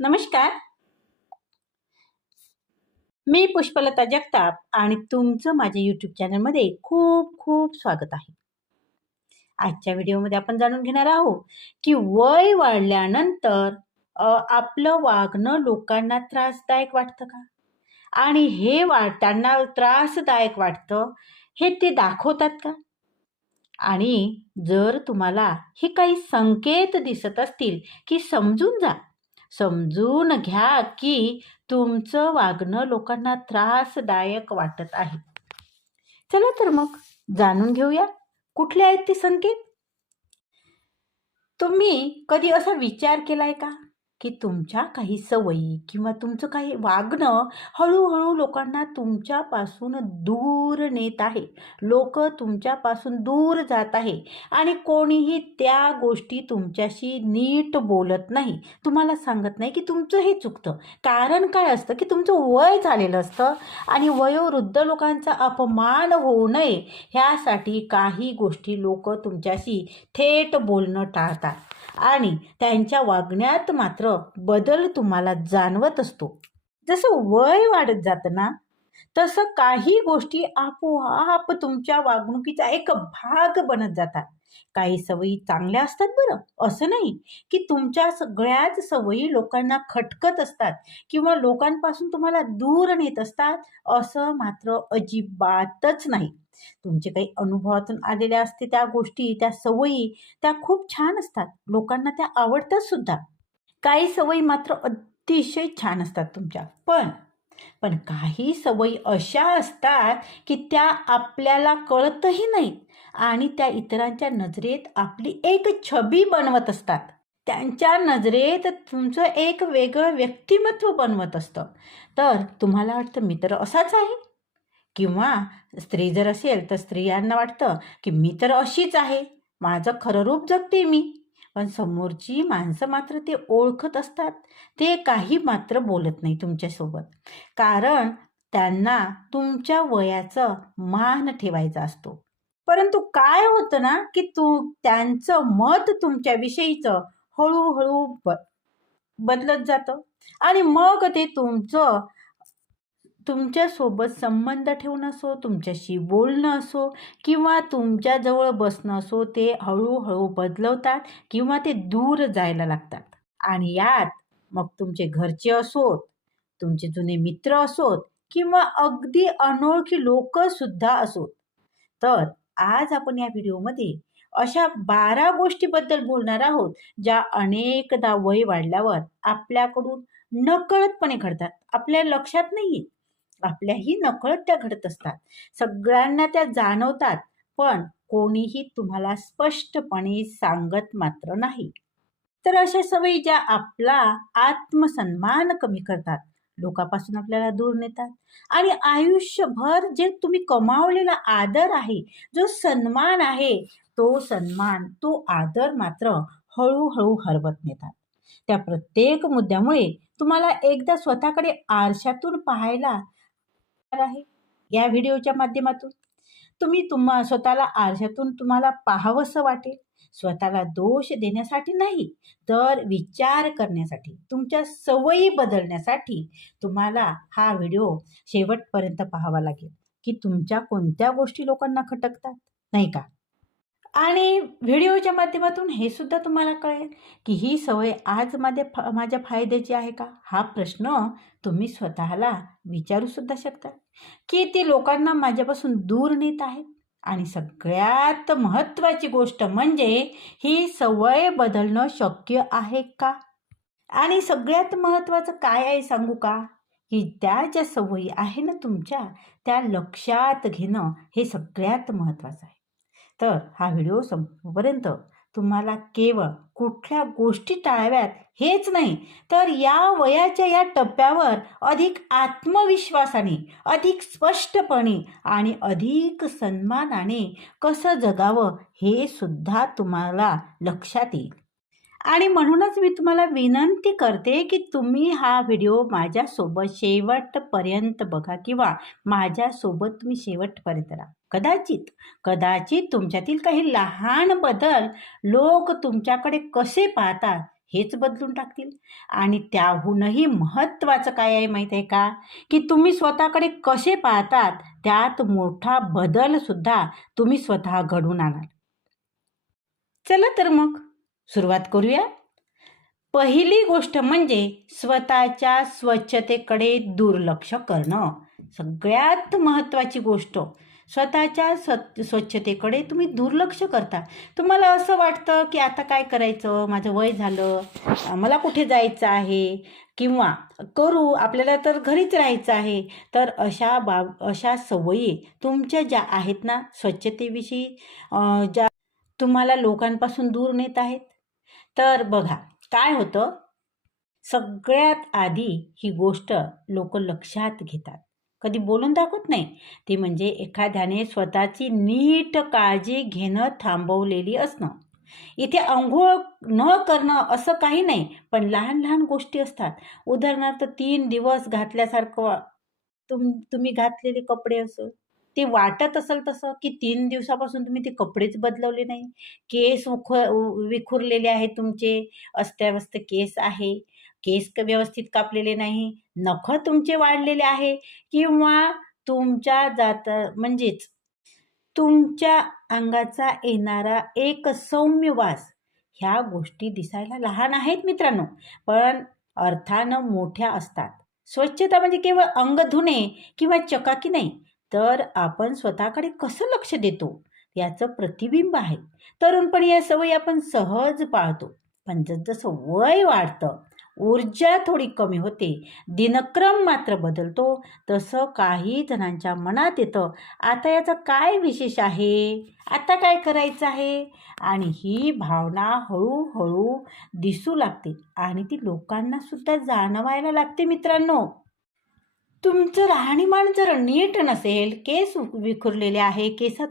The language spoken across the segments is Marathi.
नमस्कार. मी पुष्पलता जगताप आणि तुमचं माझ्या यूट्यूब चॅनलमध्ये खूप खूप स्वागत आहे. आजच्या व्हिडिओमध्ये आपण जाणून घेणार आहोत की वय वाढल्यानंतर आपलं वागणं लोकांना त्रासदायक वाटतं का? आणि हे वा त्यांना त्रासदायक वाटतं हे ते दाखवतात का? आणि जर तुम्हाला हे काही संकेत दिसत असतील की समजून जा समजून घ्या की तुमचं वागणं लोकांना त्रासदायक वाटत आहे. चला तर मग जाणून घेऊया. कुठले आहेत ते संकेत? तुम्ही कधी असा विचार केलाय का? की तुमच्या काही सवयी किंवा तुमचं काही वागणं हळूहळू लोकांना तुमच्यापासून दूर नेत आहे. लोक तुमच्यापासून दूर जात आहे आणि कोणीही त्या गोष्टी तुमच्याशी नीट बोलत नाही. तुम्हाला सांगत नाही की तुमचं हे चुकतं. कारण काय असतं की तुमचं वय झालेलं असतं आणि वयोवृद्ध लोकांचा अपमान होऊ नये ह्यासाठी काही गोष्टी लोक तुमच्याशी थेट बोलणं टाळतात. आणि त्यांच्या वागण्यात मात्र बदल तुम्हाला जाणवत असतो. जसं वय वाढत जातं ना तसं काही गोष्टी आपोआप तुमच्या वागणुकीचा एक भाग बनत जातात. काही सवयी चांगल्या असतात बरं. असं नाही की तुमच्या सगळ्याच सवयी लोकांना खटकत असतात किंवा लोकांपासून तुम्हाला दूर नेत असतात असं मात्र अजिबातच नाही. तुमचे काही अनुभवातून आलेल्या असते त्या गोष्टी त्या सवयी त्या खूप छान असतात. लोकांना त्या आवडतात सुद्धा. काही सवयी मात्र अतिशय छान असतात तुमच्या. पण पण काही सवयी अशा असतात की त्या आपल्याला कळतही नाही आणि त्या इतरांच्या नजरेत आपली एक छबी बनवत असतात. त्यांच्या नजरेत तुमचं एक वेगळं व्यक्तिमत्व बनवत असतं. तर तुम्हाला वाटतं मित्र असाच आहे? किंवा स्त्री जर असेल तर स्त्रियांना वाटतं की मी तर अशीच आहे. माझं खरं रूप जगते मी. पण समोरची माणसं मात्र ते ओळखत असतात. ते काही मात्र बोलत नाही तुमच्यासोबत. कारण त्यांना तुमच्या वयाचं मान ठेवायचा असतो. परंतु काय होतं ना की तू त्यांचं मत तुमच्याविषयीचं हळूहळू ब बदलत जातं. आणि मग ते तुमचं तुमच्यासोबत संबंध ठेवणं असो तुमच्याशी बोलणं असो किंवा तुमच्याजवळ बसणं असो ते हळूहळू बदलवतात किंवा ते दूर जायला लागतात. आणि यात मग तुमचे घरचे असोत तुमचे जुने मित्र असोत किंवा अगदी अनोळखी लोकसुद्धा असोत. तर आज आपण या व्हिडिओमध्ये अशा बारा गोष्टीबद्दल बोलणार आहोत ज्या अनेकदा वय वाढल्यावर आपल्याकडून नकळतपणे घडतात. आपल्या लक्षात नाही येत आपल्याही नकळत त्या घडत असतात. सगळ्यांना त्या जाणवतात पण कोणीही तुम्हाला स्पष्टपणे सांगत मात्र नाही. तर अशा सवयी ज्या आपला आत्मसन्मान कमी करतात लोकापासून आपल्याला दूर नेतात आणि आयुष्यभर जे तुम्ही कमावलेला आदर आहे जो सन्मान आहे तो सन्मान तो आदर मात्र हळूहळू हरवत नेतात. त्या प्रत्येक मुद्द्यामुळे तुम्हाला एकदा स्वतःकडे आरशातून पाहायला आहे? या व्हिडिओच्या माध्यमातून? तुम्ही तुम्हा स्वतःला आरशातून तुम्हाला पाहावंसं वाटेल. स्वतःला दोष देण्यासाठी नाही तर विचार करण्यासाठी तुमच्या सवयी बदलण्यासाठी तुम्हाला हा व्हिडिओ शेवटपर्यंत पाहावा लागेल की तुमच्या कोणत्या गोष्टी लोकांना खटकतात नाही का? आणि व्हिडिओच्या माध्यमातून हे सुद्धा तुम्हाला कळेल की ही सवय आज माझ्या फा माझ्या फायद्याची आहे का? हा प्रश्न तुम्ही स्वतःला विचारूसुद्धा शकता. की ती लोकांना माझ्यापासून दूर नेत आहे आणि सगळ्यात महत्त्वाची गोष्ट म्हणजे ही सवय बदलणं शक्य आहे का? आणि सगळ्यात महत्त्वाचं काय आहे सांगू का? की त्या ज्या सवयी आहे ना तुमच्या त्या लक्षात घेणं हे सगळ्यात महत्त्वाचं आहे. तर हा व्हिडिओ संपपर्यंत तुम्हाला केवळ कुठल्या गोष्टी टाळाव्यात हेच नाही तर या वयाच्या या टप्प्यावर अधिक आत्मविश्वासाने अधिक स्पष्टपणे आणि अधिक सन्मानाने कसं जगावं हे सुद्धा तुम्हाला लक्षात येईल. आणि म्हणूनच मी तुम्हाला विनंती करते की तुम्ही हा व्हिडिओ माझ्यासोबत शेवटपर्यंत बघा किंवा माझ्यासोबत तुम्ही शेवटपर्यंत राहा. कदाचित कदाचित तुमच्यातील काही लहान बदल लोक तुमच्याकडे कसे पाहतात हेच बदलून टाकतील. आणि त्याहूनही महत्त्वाचं काय आहे माहीत आहे का? की तुम्ही स्वतःकडे कसे पाहतात त्यात मोठा बदलसुद्धा तुम्ही स्वतः घडून आणाल. चला तर मग सुरुवात करूया. पहिली गोष्ट म्हणजे स्वतःच्या स्वच्छतेकडे दुर्लक्ष करणं. सगळ्यात महत्त्वाची गोष्ट. स्वतःच्या स्व स्वच्छतेकडे तुम्ही दुर्लक्ष करता. तुम्हाला असं वाटतं की आता काय करायचं? माझं वय झालं. मला कुठे जायचं आहे? किंवा करू आपल्याला तर घरीच राहायचं आहे. तर अशा बाब अशा सवयी तुमच्या ज्या आहेत ना स्वच्छतेविषयी ज्या तुम्हाला लोकांपासून दूर नेत आहेत? तर बघा काय होतं? सगळ्यात आधी ही गोष्ट लोक लक्षात घेतात. कधी बोलून दाखवत नाही. ती म्हणजे एखाद्याने स्वतःची नीट काळजी घेणं थांबवलेली असणं. इथे आंघोळ न करणं असं काही नाही पण लहान लहान गोष्टी असतात. उदाहरणार्थ तीन दिवस घातल्यासारखं तुम तुम्ही घातलेले कपडे असं ते वाटत असेल तसं की तीन दिवसापासून तुम्ही ते कपडेच बदलवले नाही. केस उख विखुरलेले आहेत तुमचे. अस्ताव्यस्त केस आहे. केस व्यवस्थित कापलेले नाही नखं तुमचे वाढलेले आहे किंवा तुमच्या जात म्हणजेच तुमच्या अंगाचा येणारा एक सौम्य वास ह्या गोष्टी दिसायला लहान आहेत मित्रांनो. पण अर्थानं मोठ्या असतात. स्वच्छता म्हणजे केवळ अंग धुणे किंवा चकाकी नाही तर आपण स्वतःकडे कसं लक्ष देतो? याचं प्रतिबिंब आहे. तरुणपणी या सवयी आपण सहज पाळतो. पण जसजसं वय वाढतं ऊर्जा थोडी कमी होते. दिनक्रम मात्र बदलतो. तसं काही जणांच्या मनात येतं आता याचं काय विशेष आहे? आता काय करायचं आहे? आणि ही भावना हळूहळू दिसू लागते आणि ती लोकांना सुद्धा जाणवायला लागते मित्रांनो. तुमचं राहणीमान जर नीट नसेल केस विखुरलेले आहे केसात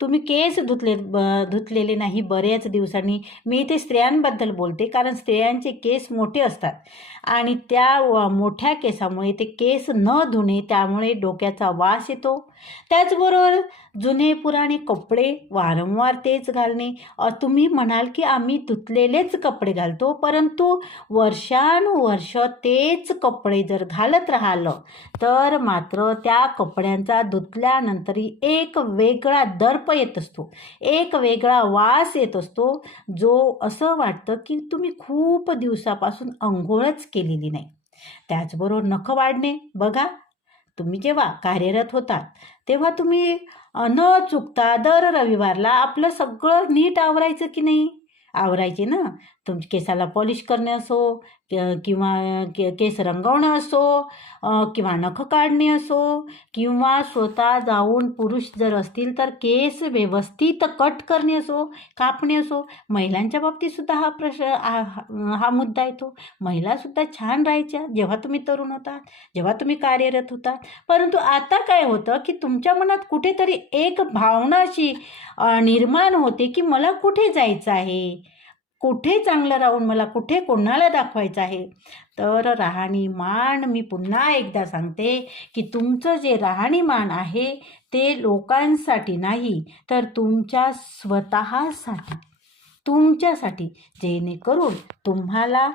तुम्ही केस धुतले ब धुतलेले नाही बऱ्याच दिवसांनी. मी इथे स्त्रियांबद्दल बोलते कारण स्त्रियांचे केस मोठे असतात. आणि त्या व- मोठ्या केसामुळे ते केस न धुणे त्यामुळे डोक्याचा वास येतो. त्याचबरोबर जुने पुराणे कपडे वारंवार तेच घालणे. तुम्ही म्हणाल की आम्ही धुतलेलेच कपडे घालतो परंतु वर्षानुवर्ष तेच कपडे जर घालत राहिलं तर मात्र त्या कपड्यांचा धुतल्यानंतर एक वेगळा दर्प येत असतो. एक वेगळा वास येत असतो जो असं वाटतं की तुम्ही खूप दिवसापासून अंघोळच केलेली नाही. त्याचबरोबर नखं वाढणे. बघा तुम्ही जेव्हा कार्यरत होतात तेव्हा तुम्ही न चुकता दर रविवारला आपलं सगळं नीट आवरायचं की नाही? आवरायचे ना? तुमच्या केसाला पॉलिश करणे असो किंवा के केस रंगवणं असो किंवा नखं काढणे असो किंवा स्वतः जाऊन पुरुष जर असतील तर केस व्यवस्थित कट करणे असो कापणे असो. महिलांच्या बाबतीतसुद्धा हा प्रश्न हा हा- मुद्दा येतो. महिलासुद्धा छान राहायच्या जेव्हा तुम्ही तरुण होतात जेव्हा तुम्ही कार्यरत होता परंतु आता काय होतं की तुमच्या मनात कुठेतरी एक भावना अशी निर्माण होते की मला कुठे जायचं आहे? कुठे चांगलं राहून मला कुठे कोणाला दाखवायचं आहे? तर राहणीमान मी पुन्हा एकदा सांगते की तुमचं जे राहणीमान आहे ते लोकांसाठी नाही तर तुमच्या स्वतःसाठी. तुमच्यासाठी जेणेकरून तुम्हाला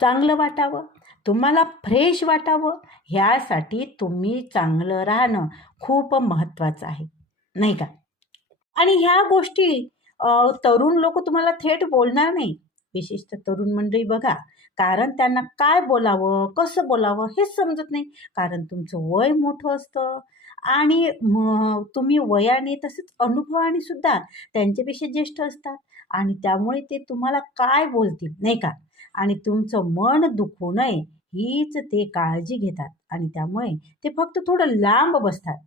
चांगलं वाटावं तुम्हाला फ्रेश वाटावं ह्यासाठी तुम्ही चांगलं राहणं खूप महत्त्वाचं आहे. नाही का? आणि ह्या गोष्टी तरुण लोक तुम्हाला थेट बोलणार नाही. विशिष्ट तरुण मंडळी बघा कारण त्यांना काय बोलावं कसं बोलावं हेच समजत नाही. कारण तुमचं वय मोठं असतं आणि तुम्ही वयाने तसंच अनुभवाने सुद्धा त्यांच्यापेक्षा ज्येष्ठ असतात आणि त्यामुळे ते तुम्हाला काय बोलतील नाही का? आणि तुमचं मन दुखू नये हीच ते काळजी घेतात आणि त्यामुळे ते फक्त थोडं लांब बसतात.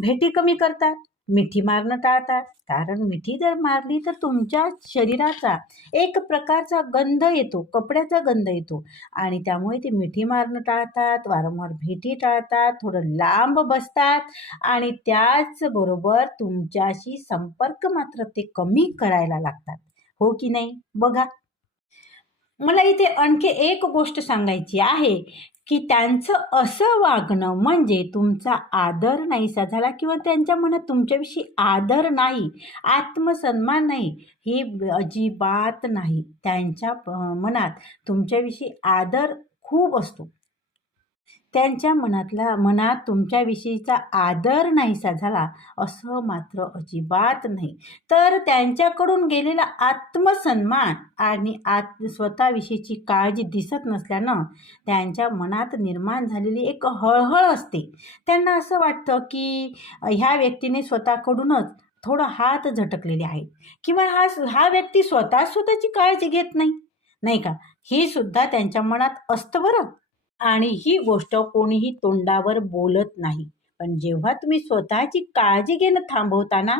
भेटी कमी करतात. मिठी मारणं टाळतात. कारण मिठी जर मारली तर तुमच्या शरीराचा एक प्रकारचा गंध येतो कपड्याचा गंध येतो. आणि त्यामुळे ते मिठी मारणं टाळतात वारंवार भेटी टाळतात थोडं लांब बसतात. आणि त्याचबरोबर तुमच्याशी संपर्क मात्र ते कमी करायला लागतात. हो की नाही? बघा. मला इथे आणखी एक गोष्ट सांगायची आहे. की त्यांचं असं वागणं म्हणजे तुमचा आदर नाहीसा झाला किंवा त्यांच्या मनात तुमच्याविषयी आदर नाही आत्मसन्मान नाही हे अजिबात नाही. त्यांच्या मनात तुमच्याविषयी आदर खूप असतो. त्यांच्या मनातला मनात तुमच्याविषयीचा आदर नाहीसा झाला असं मात्र अजिबात नाही. तर त्यांच्याकडून गेलेला आत्मसन्मान आणि आत स्वतःविषयीची काळजी दिसत नसल्यानं त्यांच्या मनात निर्माण झालेली एक हळहळ असते. त्यांना असं वाटतं की ह्या व्यक्तीने स्वतःकडूनच थोडं हात झटकलेले आहेत. किंवा हा हा व्यक्ती स्वतः स्वतःची काळजी घेत नाही. नाही का? हे सुद्धा त्यांच्या मनात असतं बरं. आणि ही गोष्ट कोणीही तोंडावर बोलत नाही. पण जेव्हा तुम्ही स्वतःची काळजी घेणं थांबवताना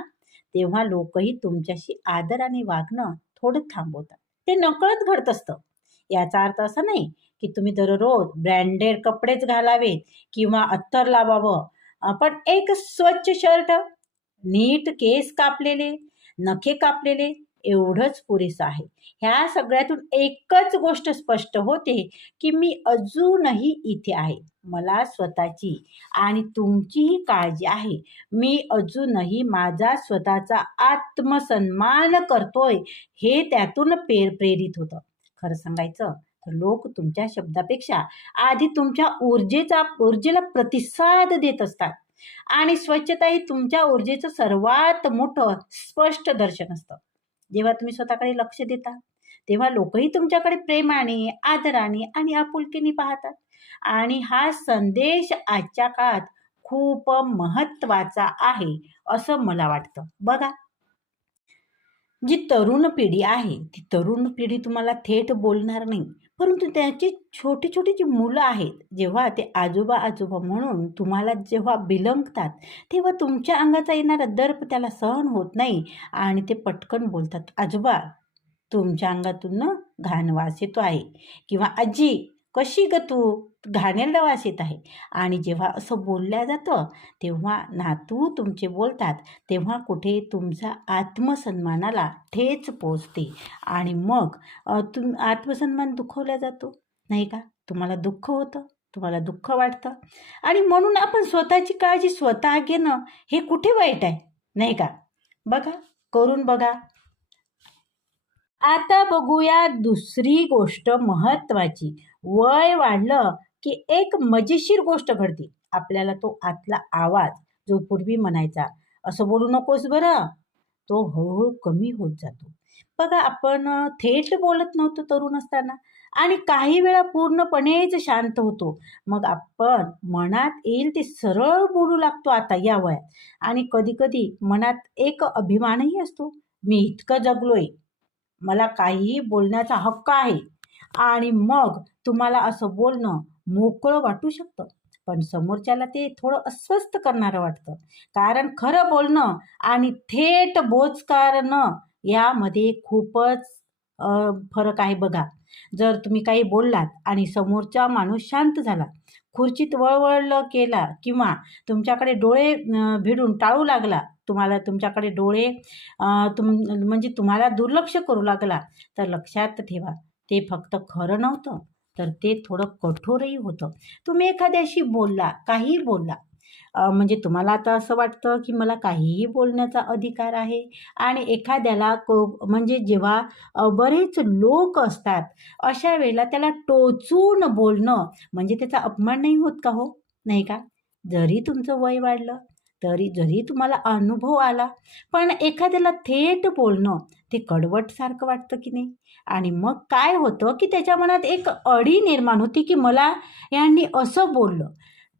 तेव्हा लोकही तुमच्याशी आदराने वागणं थोडं थांबवतात. ते नकळत घडत असतं. याचा अर्थ असा नाही की तुम्ही दररोज ब्रँडेड कपडेच घालावेत किंवा अत्तर लावावं. पण एक स्वच्छ शर्ट नीट केस कापलेले नखे कापलेले एवढंच पुरेसं आहे. ह्या सगळ्यातून एकच गोष्ट स्पष्ट होते की मी अजूनही इथे आहे. मला स्वतःची आणि तुमचीही काळजी आहे. मी अजूनही माझा स्वतःचा आत्मसन्मान करतोय हे त्यातून पेर प्रेरित होतं. खरं सांगायचं तर लोक तुमच्या शब्दापेक्षा आधी तुमच्या ऊर्जेचा ऊर्जेला प्रतिसाद देत असतात. आणि स्वच्छता ही तुमच्या ऊर्जेचं सर्वात मोठं स्पष्ट दर्शन असतं. जेव्हा तुम्ही स्वतःकडे लक्ष देता तेव्हा लोकही तुमच्याकडे प्रेमाने आदराने आणि आपुलकीने पाहतात. आणि हा संदेश आजच्या काळात खूप महत्त्वाचा आहे असं मला वाटतं. बघा. जी तरुण पिढी आहे ती तरुण पिढी तुम्हाला थेट बोलणार नाही. परंतु त्याची छोटी छोटी जी मुलं आहेत जेव्हा ते आजोबा आजोबा म्हणून तुम्हाला जेव्हा बिलंगतात तेव्हा तुमच्या अंगाचा येणारा दर्प त्याला सहन होत नाही आणि ते पटकन बोलतात आजोबा तुमच्या अंगातून ना घाण वास येतो आहे. किंवा आजी कशी ग तू? घाणेरडा वास येत आहे. आणि जेव्हा असं बोलल्या जातं तेव्हा नातू तुमचे बोलतात तेव्हा कुठे तुमचा आत्मसन्मानाला ठेच पोचते. आणि मग तुम आत्मसन्मान दुखवला जातो नाही का? तुम्हाला दुःख होतं तुम्हाला दुःख वाटतं. आणि म्हणून आपण स्वतःची काळजी स्वतः घेणं हे कुठे वाईट आहे नाही का? बघा करून बघा. आता बघूया दुसरी गोष्ट महत्त्वाची. वय वाढलं की एक मजेशीर गोष्ट घडते. आपल्याला तो आतला आवाज जो पूर्वी म्हणायचा असं बोलू नकोस बरं. तो हळूहळू कमी होत जातो. बघा आपण थेट बोलत नव्हतो तरुण असताना आणि काही वेळा पूर्णपणेच शांत होतो. मग आपण मनात येईल ते सरळ बोलू लागतो आता या वयात. आणि कधीकधी मनात एक अभिमानही असतो. मी इतकं जगलोय. मला काहीही बोलण्याचा हक्क आहे. आणि मग तुम्हाला असं बोलणं मोकळं वाटू शकतं. पण समोरच्याला ते थोडं अस्वस्थ करणारं वाटतं. कारण खरं बोलणं आणि थेट बोचकारणं यामध्ये खूपच फरक आहे बघा. जर तुम्ही काही बोललात आणि समोरचा माणूस शांत झाला खुर्चीत वळवळ केला किंवा तुमच्याकडे डोळे भिडून टाळू लागला तुम्हाला तुमच्याकडे डोळे तुम म्हणजे तुम्हाला दुर्लक्ष करू लागला तर लक्षात ठेवा ते फक्त खरं नव्हतं. तर ते थोडं कठोरही होतं. तुम्ही एखाद्याशी बोलला काही बोलला म्हणजे तुम्हाला आता असं वाटतं की मला काहीही बोलण्याचा अधिकार आहे आणि एखाद्याला को म्हणजे जेव्हा बरेच लोक असतात अशा वेळेला त्याला टोचून बोलणं म्हणजे त्याचा अपमान नाही होत का हो? नाही का? जरी तुमचं वय वाढलं तरी जरी तुम्हाला अनुभव आला पण एखाद्याला थेट बोलणं ते कडवटसारखं वाटतं की नाही? आणि मग काय होतं की त्याच्या मनात एक अडी निर्माण होती की मला यांनी असं बोललं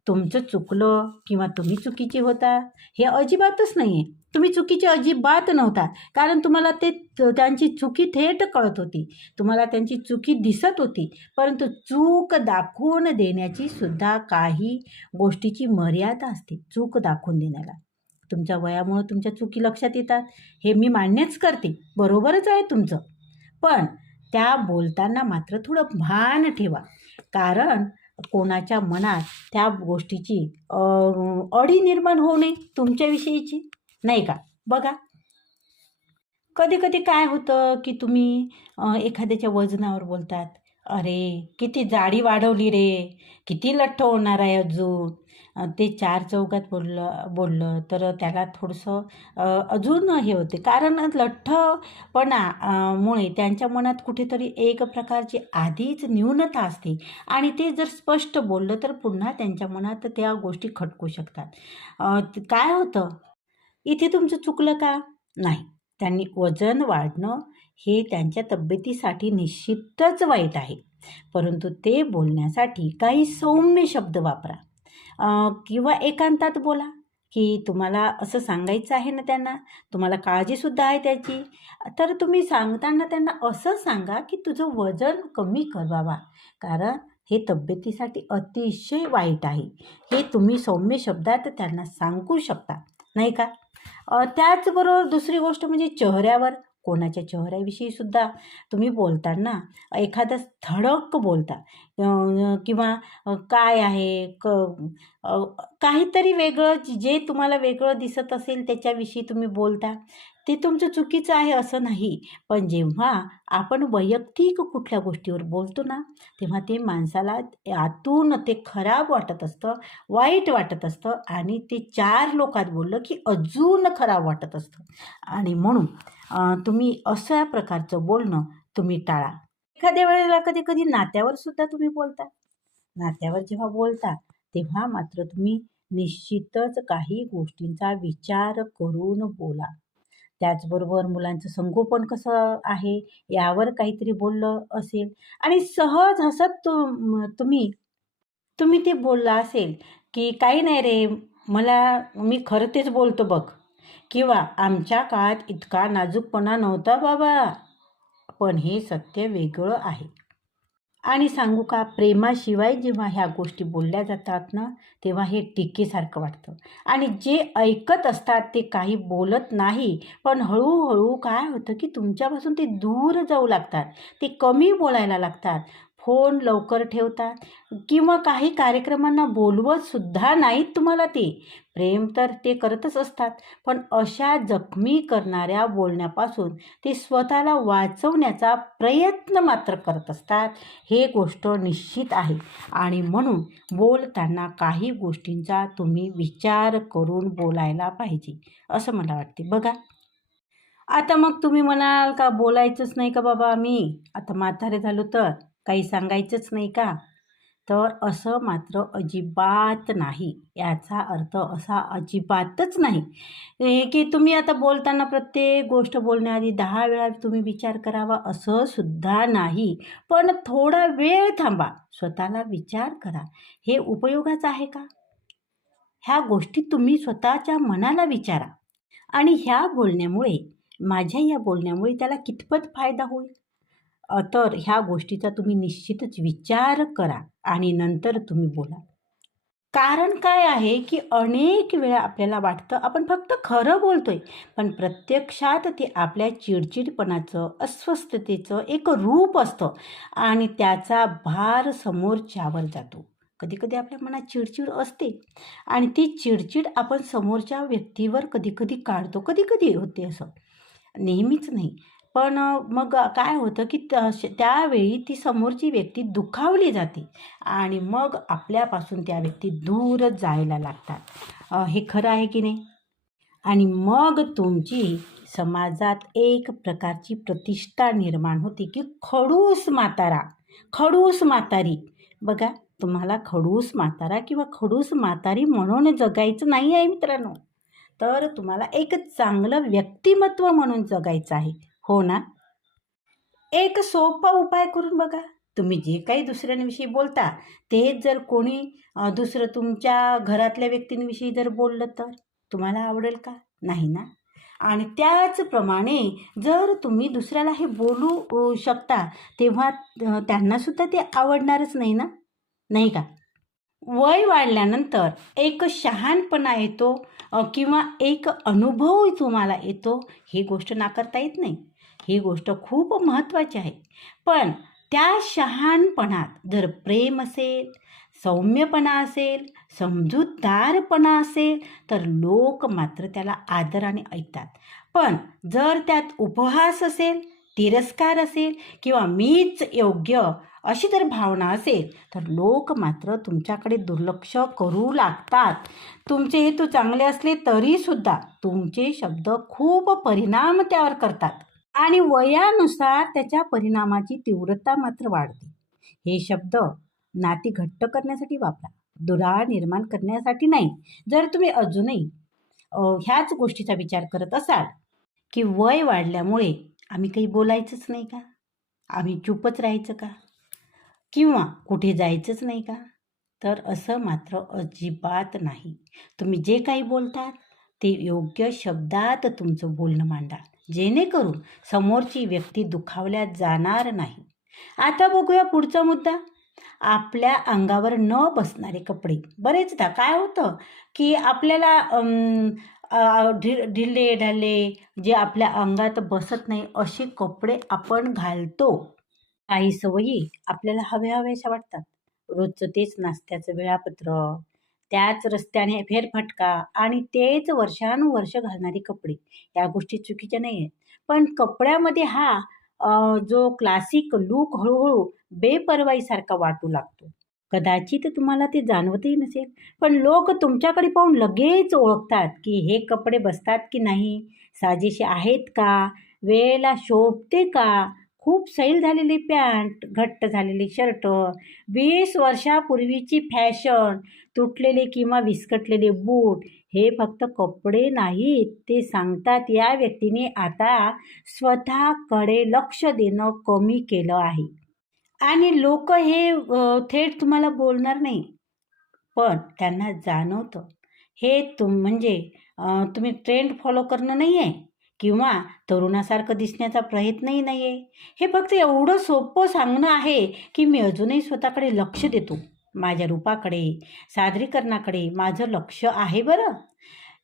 तुमचं चुकलं किंवा तुम्ही चुकीचे होता हे अजिबातच नाही आहे तुम्ही चुकीचे अजिबात नव्हता कारण तुम्हाला ते त्यांची चुकी थेट कळत होती. तुम्हाला त्यांची चुकी दिसत होती परंतु चूक दाखवून देण्याची सुद्धा काही गोष्टीची मर्यादा असते चूक दाखवून देण्याला. तुमच्या वयामुळं तुमच्या चुकी लक्षात येतात हे मी मान्यच करते. बरोबरच आहे तुमचं. पण त्या बोलताना मात्र थोडं भान ठेवा. कारण कोणाच्या मनात त्या गोष्टीची अडी निर्माण होऊ नये तुमच्याविषयीची. नाही का? बघा. कधी कधी काय होतं की तुम्ही एखाद्याच्या वजनावर बोलतात अरे किती जाडी वाढवली रे किती लठ्ठ होणार आहे अजून. ते चार चौकात बोललं बोललं. तर त्याला थोडंसं अजून हे होते. कारण लठ्ठपणा मुळे त्यांच्या मनात कुठेतरी एक प्रकारची आधीच न्यूनता असते. आणि ते जर स्पष्ट बोललं तर पुन्हा त्यांच्या मनात त्या गोष्टी खटकू शकतात. काय होतं? इथे तुमचं चुकलं का? नाही. त्यांनी वजन वाढणं हे त्यांच्या तब्येतीसाठी निश्चितच वाईट आहे. परंतु ते बोलण्यासाठी काही सौम्य शब्द वापरा. किंवा एकांतात बोला की तुम्हाला असं सांगायचं आहे ना त्यांना तुम्हाला काळजीसुद्धा आहे त्याची तर तुम्ही सांगताना त्यांना असं सांगा की तुझं वजन कमी कर बाबा कारण हे तब्येतीसाठी अतिशय वाईट आहे. हे तुम्ही सौम्य शब्दात त्यांना सांगू शकता नाही का? त्याचबरोबर दुसरी गोष्ट म्हणजे चेहऱ्यावर कोणाच्या चेहऱ्याविषयी सुद्धा तुम्ही बोलताना एखादं थडक बोलता. किंवा काय आहे? क काहीतरी वेगळं जे- तुम्हाला वेगळं दिसत असेल त्याच्याविषयी तुम्ही बोलता. ते तुमचं चुकीचं आहे असं नाही. पण जेव्हा आपण वैयक्तिक कुठल्या गोष्टीवर बोलतो ना तेव्हा ते माणसाला आतून ते खराब वाटत असतं वाईट वाटत असतं आणि ते चार लोकात बोललं की अजून खराब वाटत असतं. आणि म्हणून तुम्ही अशा प्रकारचं बोलणं तुम्ही टाळा. एखाद्या वेळेला कधी कधी नात्यावर सुद्धा तुम्ही बोलता. नात्यावर जेव्हा बोलता तेव्हा मात्र तुम्ही निश्चितच काही गोष्टींचा विचार करून बोला. त्याचबरोबर मुलांचं संगोपन कसं आहे यावर काहीतरी बोललं असेल आणि सहज हसत तुम तुम्ही तुम्ही ते बोलला असेल की काही नाही रे मला मी खरं तेच बोलतो बघ. किंवा आमच्या काळात इतका नाजूकपणा नव्हता बाबा. पण हे सत्य वेगळं आहे. आणि सांगू का प्रेमाशिवाय जेव्हा ह्या गोष्टी बोलल्या जातात ना तेव्हा हे टीकेसारखं वाटतं. आणि जे ऐकत असतात ते काही बोलत नाही पण हळूहळू काय होतं की तुमच्यापासून ते दूर जाऊ लागतात. ते कमी बोलायला लागतात. फोन लवकर ठेवतात किंवा काही कार्यक्रमांना बोलवतसुद्धा नाहीत तुम्हाला ते. प्रेम तर ते करतच असतात पण अशा जखमी करणाऱ्या बोलण्यापासून ते स्वतःला वाचवण्याचा प्रयत्न मात्र करत असतात. हे गोष्ट निश्चित आहे. आणि म्हणून बोलताना काही गोष्टींचा तुम्ही विचार करून बोलायला पाहिजे असं मला वाटते. बघा. आता मग तुम्ही म्हणाल का बोलायचंच नाही का बाबा मी आता म्हातारे झालो तर? काही सांगायचंच नाही का? तर असं मात्र अजिबात नाही. याचा अर्थ असा अजिबातच नाही. हे की तुम्ही आता बोलताना प्रत्येक गोष्ट बोलण्याआधी दहा वेळा तुम्ही विचार करावा असं सुद्धा नाही. पण थोडा वेळ थांबा. स्वतःला विचार करा. हे उपयोगाचं आहे का? ह्या गोष्टी तुम्ही स्वतःच्या मनाला विचारा. आणि ह्या बोलण्यामुळे माझ्या या बोलण्यामुळे त्याला कितपत फायदा होईल? तर ह्या गोष्टीचा तुम्ही निश्चितच विचार करा आणि नंतर तुम्ही बोला. कारण काय आहे की अनेक वेळा आपल्याला वाटतं आपण फक्त खरं बोलतोय पण प्रत्यक्षात ते आपल्या चिडचिडपणाचं अस्वस्थतेचं एक रूप असतं आणि त्याचा भार समोरच्यावर जातो. कधी कधी आपल्या मनात चिडचिड असते आणि ती चिडचिड आपण समोरच्या व्यक्तीवर कधी कधी काढतो. कधी कधी होते असं. नेहमीच नाही. पण मग काय होतं की तश त्यावेळी ती समोरची व्यक्ती दुखावली जाते आणि मग आपल्यापासून त्या व्यक्ती दूर जायला लागतात. हे खरं आहे की नाही? आणि मग तुमची समाजात एक प्रकारची प्रतिष्ठा निर्माण होते की खडूस म्हातारा खडूस म्हातारी. बघा तुम्हाला खडूस म्हातारा किंवा खडूस म्हातारी म्हणून जगायचं नाही आहे मित्रांनो. तर तुम्हाला एक चांगलं व्यक्तिमत्व म्हणून जगायचं आहे. हो ना? एक सोपा उपाय करून बघा. तुम्ही जे काही दुसऱ्यांविषयी बोलता तेच जर कोणी दुसरं तुमच्या घरातल्या व्यक्तींविषयी जर बोललं तर तुम्हाला आवडेल का? नाही ना? आणि त्याचप्रमाणे जर तुम्ही दुसऱ्याला हे बोलू शकता तेव्हा त्यांनासुद्धा ते आवडणारच नाही ना? नाही का? वय वाढल्यानंतर एक शहाणपणा येतो किंवा एक अनुभव तुम्हाला येतो ही गोष्ट नाकारता येत नाही. ही गोष्ट खूप महत्त्वाची आहे. पण त्या शहाणपणात जर प्रेम असेल सौम्यपणा असेल समजूतदारपणा असेल तर लोक मात्र त्याला आदराने ऐकतात. पण जर त्यात उपहास असेल तिरस्कार असेल किंवा मीच योग्य अशी जर भावना असेल तर लोक मात्र तुमच्याकडे दुर्लक्ष करू लागतात. तुमचे हेतू चांगले असले तरीसुद्धा तुमचे शब्द खूप परिणाम त्यावर करतात. आणि वयानुसार त्याच्या परिणामाची तीव्रता मात्र वाढते. हे शब्द नाती घट्ट करण्यासाठी वापरा. दुराळ निर्माण करण्यासाठी नाही. जर तुम्ही अजूनही ह्याच गोष्टीचा विचार करत असाल की वय वाढल्यामुळे आम्ही काही बोलायचंच नाही का? आम्ही चुपच राहायचं का? किंवा कुठे जायचंच नाही का? तर असं मात्र अजिबात नाही. तुम्ही जे काही बोलतात ते योग्य शब्दात तुमचं बोलणं मांडा. जेणेकरून समोरची व्यक्ती दुखावल्या जाणार नाही. आता बघूया पुढचा मुद्दा. आपल्या अंगावर न बसणारे कपडे. बरेचदा काय होतं की आपल्याला अम, अ, ढि जे आपल्या अंगात बसत नाही असे कपडे आपण घालतो. काही सवयी आपल्याला हव्या हव्याशा वाटतात. रोजचं तेच नाश्त्याचं वेळापत्रक त्याच रस्त्याने फेरफटका आणि तेच वर्षानुवर्ष घालणारे कपडे. या गोष्टी चुकीच्या नाही आहेत पण कपड्यामध्ये हा जो क्लासिक लूक हळूहळू बेपरवाईसारखा वाटू लागतो. कदाचित तुम्हाला ते जाणवतही नसेल पण लोक तुमच्याकडे पाहून लगेच ओळखतात की हे कपडे बसतात की नाही? साजेसे आहेत का? वेळेला शोभते का? खूप सैल झालेली पॅन्ट घट्ट झालेली शर्ट वीस वर्षापूर्वीची फॅशन तुटलेले किंवा विस्कटलेले बूट हे फक्त कपडे नाहीत ते सांगतात या व्यक्तीने आता स्वतःकडे लक्ष देणं कमी केलं आहे. आणि लोक हे थेट तुम्हाला बोलणार नाही पण त्यांना जाणवतं. हे तुम म्हणजे तुम्ही ट्रेंड फॉलो करणं नाही आहे किंवा तरुणासारखं दिसण्याचा प्रयत्नही नाही आहे हे फक्त एवढं सोपं सांगणं आहे की मी अजूनही स्वतःकडे लक्ष देतो. माझ्या रूपाकडे सादरीकरणाकडे माझं लक्ष आहे बरं.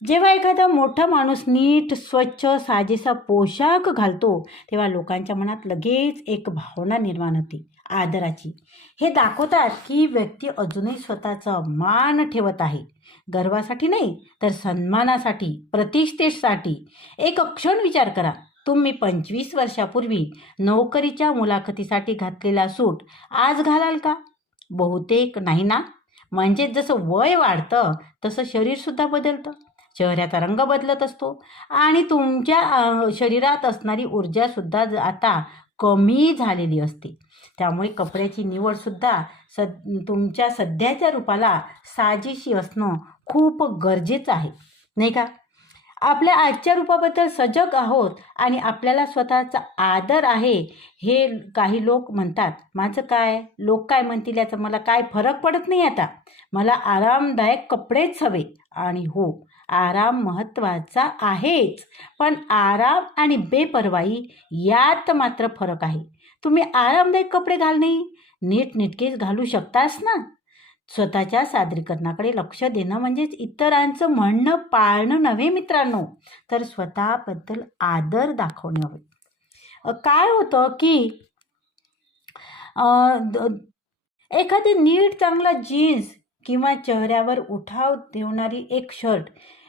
जेव्हा एखादा मोठा माणूस नीट स्वच्छ साजेसा पोशाख घालतो तेव्हा लोकांच्या मनात लगेच एक भावना निर्माण होते आदराची. हे दाखवतात की व्यक्ती अजूनही स्वतःचा मान ठेवत आहे. गर्वासाठी नाही तर सन्मानासाठी प्रतिष्ठेसाठी. एक क्षण विचार करा. तुम्ही पंचवीस वर्षापूर्वी नोकरीच्या मुलाखतीसाठी घातलेला सूट आज घालाल का? बहुतेक नाही ना? म्हणजे जसं वय वाढतं तसं शरीरसुद्धा बदलतं. चेहऱ्याचा रंग बदलत असतो. आणि तुमच्या शरीरात असणारी ऊर्जासुद्धा ज- आता कमी झालेली असते. त्यामुळे कपड्याची निवडसुद्धा सद तुमच्या सध्याच्या रूपाला साजेशी असणं खूप गरजेचं आहे नाही का? आपल्या आजच्या रूपाबद्दल सजग आहोत आणि आपल्याला स्वतःचा आदर आहे हे काही लोक म्हणतात. माझं काय? लोक काय म्हणतील याचा? मला काय फरक पडत नाही आता? मला आरामदायक कपडेच हवे. आणि हो आराम महत्त्वाचा आहेच. पण आराम आणि बेपर्वाई यात मात्र फरक आहे. तुम्ही आरामदायक कपडे घालणे नीटनेटकेच घालू शकतास ना? स्वतःच्या सादरीकरणाकडे लक्ष देणं म्हणजेच इतरांचं म्हणणं पाळणं नव्हे मित्रांनो तर स्वतःबद्दल आदर दाखवणे हवे. काय होतं की द- एखादी नीट चांगला जीन्स किंवा चेहऱ्यावर उठाव ठेवणारी एक शर्ट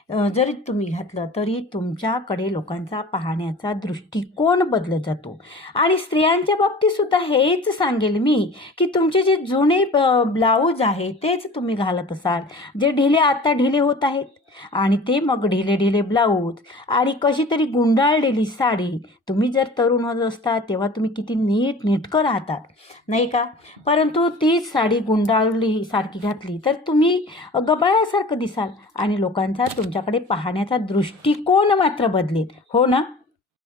जरी तुम्ही घातलं तरी तुमच्याकडे लोकांचा पाहण्याचा दृष्टिकोन बदलत जातो. आणि स्त्रियांच्या बाबतीतसुद्धा हेच सांगेल मी की तुमचे जे जुने ब्लाऊज आहे तेच तुम्ही घालत असाल. जे ढिले आता ढिले होत आहेत आणि ते मग ढिले ढिले ब्लाऊज आणि कशी तरी गुंडाळलेली साडी. तुम्ही जर तरुण होत असता तेव्हा तुम्ही किती नीट नेटकं राहतात नाही का? परंतु तीच साडी गुंडाळली सारखी घातली तर तुम्ही गबाळासारखं दिसाल आणि लोकांचा तुमच्याकडे पाहण्याचा दृष्टिकोन मात्र बदलेल. हो ना?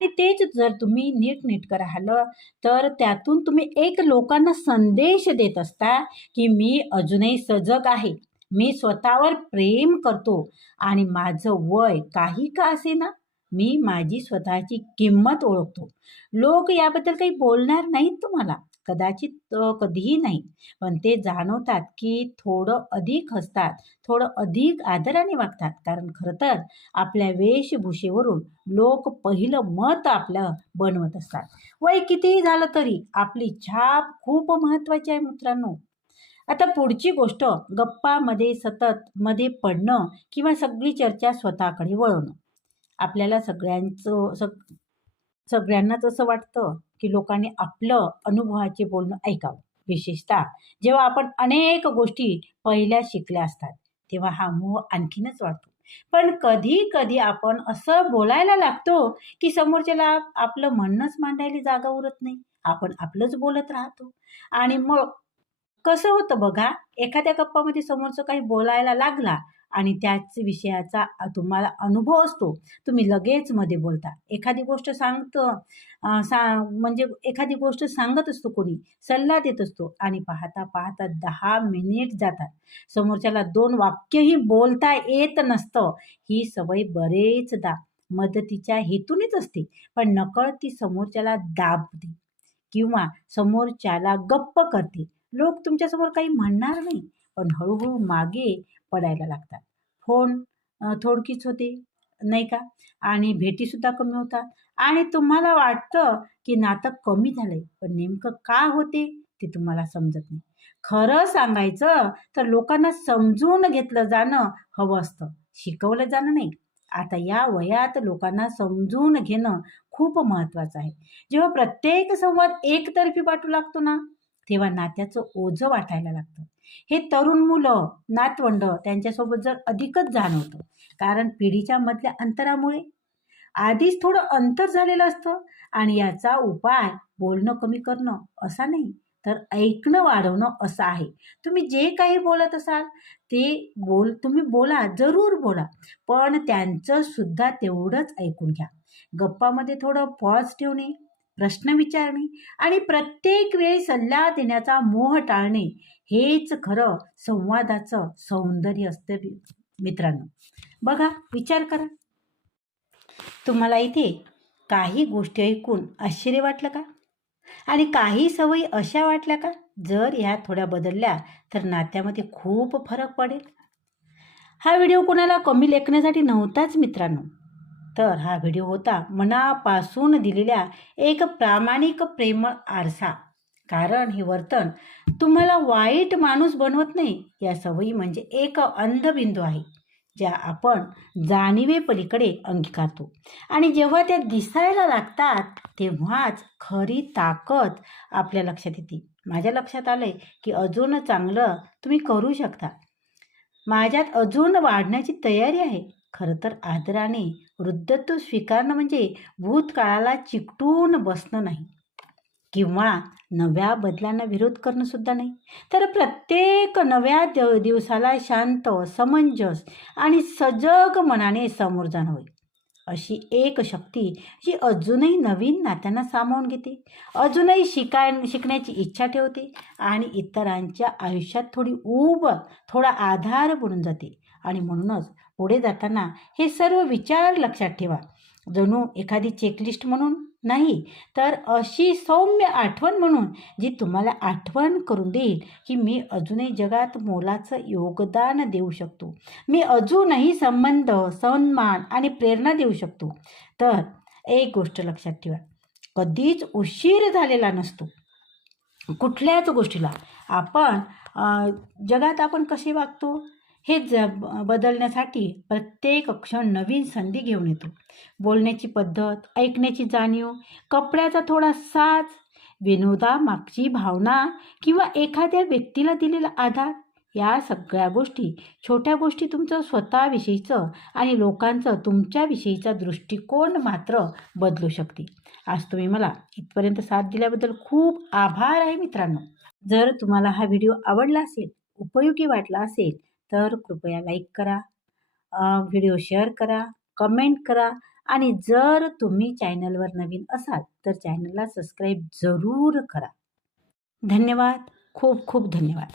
आणि तेच जर तुम्ही नीटनेटकं राहिलं तर त्यातून तुम्ही एक लोकांना संदेश देत असता की मी अजूनही सजग आहे. मी स्वतःवर प्रेम करतो आणि माझं वय काही का असे ना मी माझी स्वतःची किंमत ओळखतो. लोक याबद्दल काही बोलणार नाहीत तुम्हाला कदाचित कधीही नाही. पण ते जाणवतात की थोडं अधिक हसतात थोडं अधिक आदराने वागतात. कारण खरं तर आपल्या वेशभूषेवरून लोक पहिलं मत आपलं बनवत असतात. वय कितीही झालं तरी आपली छाप खूप महत्त्वाची आहे मित्रांनो. आता पुढची गोष्ट गप्पामध्ये सतत मध्ये पडणं किंवा सगळी चर्चा स्वतःकडे वळवणं. आपल्याला सगळ्यांचं सग सगळ्यांनाच असं वाटतं की लोकांनी आपलं अनुभवाचे बोलणं ऐकावं. विशेषतः जेव्हा आपण अनेक गोष्टी पहिल्या शिकल्या असतात तेव्हा हा मोह आणखीनच वाढतो. पण कधी कधी आपण असं बोलायला लागतो की समोरच्याला आपलं म्हणणंच मांडायला जागा उरत नाही. आपण आपलंच बोलत राहतो. आणि मग कसं होतं बघा एखाद्या गप्पामध्ये समोरचं काही बोलायला लागला आणि त्याच विषयाचा तुम्हाला अनुभव असतो तुम्ही लगेच मध्ये बोलता. एखादी गोष्ट सांगतं सा म्हणजे एखादी गोष्ट सांगत असतो कोणी सल्ला देत असतो आणि पाहता पाहता दहा मिनिट जातात. समोरच्याला दोन वाक्यही बोलता येत नसतं. ही सवय बरेचदा मदतीच्या हेतूनच असते. पण नकळत ती समोरच्याला दाबते किंवा समोरच्याला गप्प करते. लोक तुमच्यासमोर काही म्हणणार नाही पण हळूहळू मागे पडायला लागतात. फोन थोडकीच होते नाही का? आणि भेटीसुद्धा कमी होतात. आणि तुम्हाला वाटतं की नातं कमी झालं आहे पण नेमकं का होते ते तुम्हाला समजत नाही. खरं सांगायचं तर लोकांना समजून घेतलं जाणं हवं असतं. शिकवलं जाणं नाही. आता या वयात लोकांना समजून घेणं खूप महत्त्वाचं आहे. जेव्हा प्रत्येक संवाद एकतर्फी वाटू लागतो ना तेव्हा नात्याचं ओझं वाटायला लागतं. हे तरुण मुलं नातवंड त्यांच्यासोबत जर अधिकच जाणवतं कारण पिढीच्या मधल्या अंतरामुळे आधीच थोडं अंतर झालेलं असतं आणि याचा उपाय बोलणं कमी करणं असा नाही तर ऐकणं वाढवणं असं आहे. तुम्ही जे काही बोलत असाल ते बोल तुम्ही बोला जरूर बोला पण त्यांचं सुद्धा तेवढंच ऐकून घ्या. गप्पामध्ये थोडं पॉज ठेवणे प्रश्न विचारणे आणि प्रत्येक वेळी सल्ला देण्याचा मोह टाळणे हेच खरं संवादाचं सौंदर्य असतं मित्रांनो. बघा विचार करा. तुम्हाला इथे काही गोष्टी ऐकून आश्चर्य वाटलं का? आणि काही सवयी अशा वाटल्या का? जर ह्या थोड्या बदलल्या तर नात्यामध्ये खूप फरक पडेल. हा व्हिडिओ कोणाला कमी लेखण्यासाठी नव्हताच मित्रांनो. तर हा व्हिडिओ होता मनापासून दिलेल्या एक प्रामाणिक प्रेमळ आरसा. कारण हे वर्तन तुम्हाला वाईट माणूस बनवत नाही या सवयी म्हणजे एक अंधबिंदू आहे ज्या आपण जाणीवेपलीकडे अंगीकारतो. आणि जेव्हा त्या दिसायला लागतात तेव्हाच खरी ताकद आपल्या लक्षात येते. माझ्या लक्षात आलं आहे की अजून चांगलं तुम्ही करू शकता. माझ्यात अजून वाढण्याची तयारी आहे. खरं तर आदराने वृद्धत्व स्वीकारणं म्हणजे भूतकाळाला चिकटून बसणं नाही. किंवा नव्या बदलांना विरोध करणं सुद्धा नाही. तर प्रत्येक नव्या दिवसाला शांत समंजस आणि सजग मनाने समोर जाणं होईल अशी एक शक्ती जी अजूनही नवीन नात्यांना सामावून घेते. अजूनही शिकाय शिकण्याची इच्छा ठेवते आणि इतरांच्या आयुष्यात थोडी ऊब थोडा आधार बनून जाते. आणि म्हणूनच पुढे जाताना हे सर्व विचार लक्षात ठेवा. जणू एखादी चेकलिस्ट म्हणून नाही तर अशी सौम्य आठवण म्हणून जी तुम्हाला आठवण करून देईल की मी अजूनही जगात मोलाचं योगदान देऊ शकतो. मी अजूनही संबंध सन्मान आणि प्रेरणा देऊ शकतो. तर एक गोष्ट लक्षात ठेवा. कधीच उशीर झालेला नसतो. कुठल्याच गोष्टीला. आपण जगात आपण कसे वागतो? हे ज बदलण्यासाठी प्रत्येक क्षण नवीन संधी घेऊन येतो. बोलण्याची पद्धत ऐकण्याची जाणीव कपड्याचा थोडा साज विनोदामागची भावना किंवा एखाद्या व्यक्तीला दिलेला आधार या सगळ्या गोष्टी छोट्या गोष्टी तुमचं स्वतःविषयीचं आणि लोकांचं तुमच्याविषयीचा दृष्टिकोन मात्र बदलू शकते. आज तुम्ही मला इथपर्यंत साथ दिल्याबद्दल खूप आभार आहे मित्रांनो. जर तुम्हाला हा व्हिडिओ आवडला असेल उपयोगी वाटला असेल तर कृपया लाईक करा व्हिडिओ शेअर करा कमेंट करा आणि जर तुम्ही चॅनलवर नवीन असाल तर चॅनलला सबस्क्राईब जरूर करा. धन्यवाद. खूप खूप धन्यवाद.